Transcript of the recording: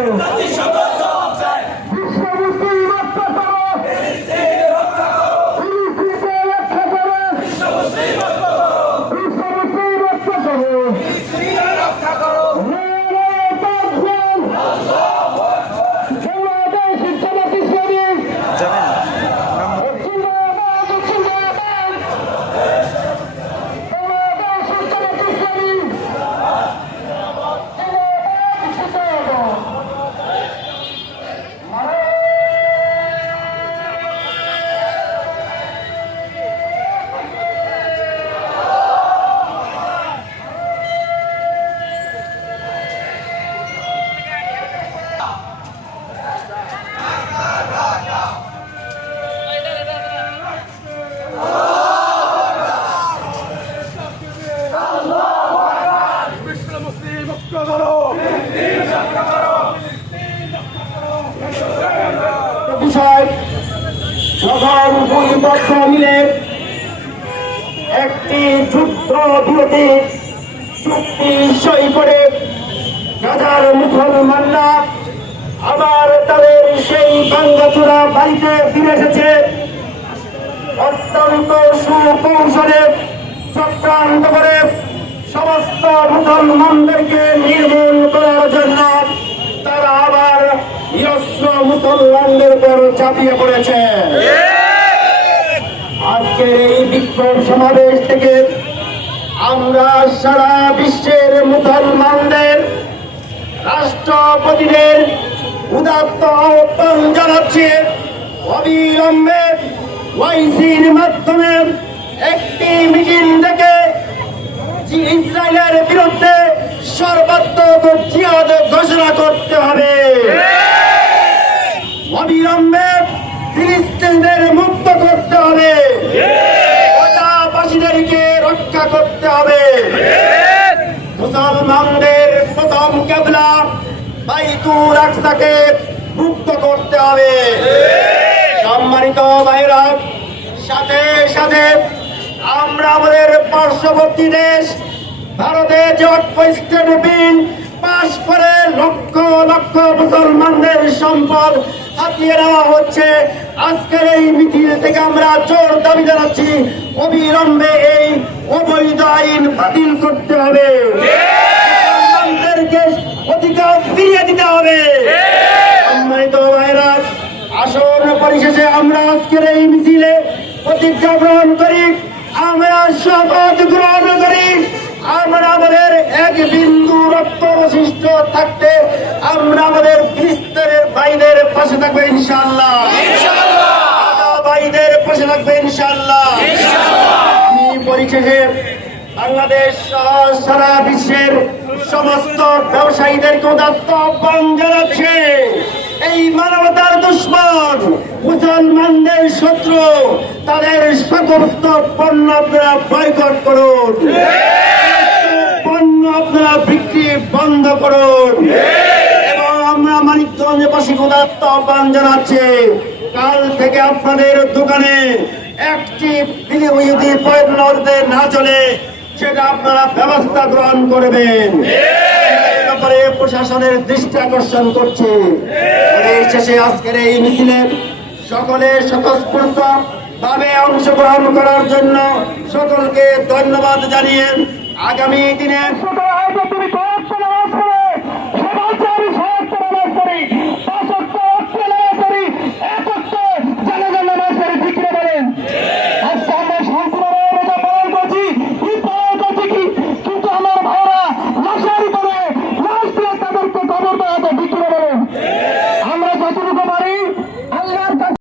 হামলা একটি যুদ্ধ বিরতি সই করে গাজার মুসলমানরা আবার তাদের সেই ভাঙ্গাচোরা বাড়িতে এসেছে। অত্যন্ত সুকৌশলে চক্রান্ত করে সমস্ত মুসলমানদেরকে করার জন্য তারা আবার নিরস্ত্র মুসলমানদের উপর চাপিয়ে পড়েছে। আজকের এই বিক্ষোভ সমাবেশ থেকে আমরা সারা বিশ্বের মুসলমানদের, রাষ্ট্রপতিদের উদাত্ত আহ্বান জানাচ্ছি। অবিলম্বে ওয়াইসির মাধ্যমে একটি মিটিং ডেকে ইসরায়েলের বিরুদ্ধে সর্বাত্মক জিহাদ ঘোষণা করতে হবে। রক্ষা করতে হবে। মুসলমানদের প্রথম কেবলা বাইতুল আকসাকে মুক্ত করতে হবে। সম্মানিত ভাইরা সাথে সাথে আমরা আমাদের পার্শ্ববর্তী দেশ, ভারতে যে ঐক্য বিল পাশ করে লক্ষ লক্ষ মুসলমানদের সম্পদ হাতিয়ে নেওয়া হচ্ছে। আজকের এই মিছিল থেকে আমরা জোর দাবি জানাচ্ছি, অবিলম্বে এই অবৈধ আইন বাতিল করতে হবে। অধিকার ফিরিয়ে দিতে হবে। সম্মানিত ভাইরা আসন পরিশেষে আমরা আজকের এই মিছিলে প্রতিজ্ঞা গ্রহণ করি। আমরা শপথ গ্রহণ করি। আমরা আমাদের এক বিন্দু রক্ত অবশিষ্ট থাকতে আমরা আমাদের থাকব বাংলাদেশ সারা বিশ্বের সমস্ত ব্যবসায়ীদেরকে উদাত্ত আহ্বান এই মানবতার দুশ্মন, মুসলমানদের শত্রু, তাদের সমস্ত পণ্য আপনারা বয়কট করুন। পণ্য আপনারা বিক্রি বন্ধ করুন। মানিকগঞ্জে বাসী উদাত্ত আহ্বান জানাচ্ছি। কাল থেকে আপনাদের দোকানে একটি যদি পণ্য না চলে, সেটা আপনারা ব্যবস্থা গ্রহণ করবেন। ব্যাপারে প্রশাসনের দৃষ্টি আকর্ষণ করছে। শেষে আজকের এই মিছিলে সকলে স্বতঃস্ফূর্ত ভাবে অংশগ্রহণ করার জন্য সকলকে ধন্যবাদ জানিয়ে আগামী দিনে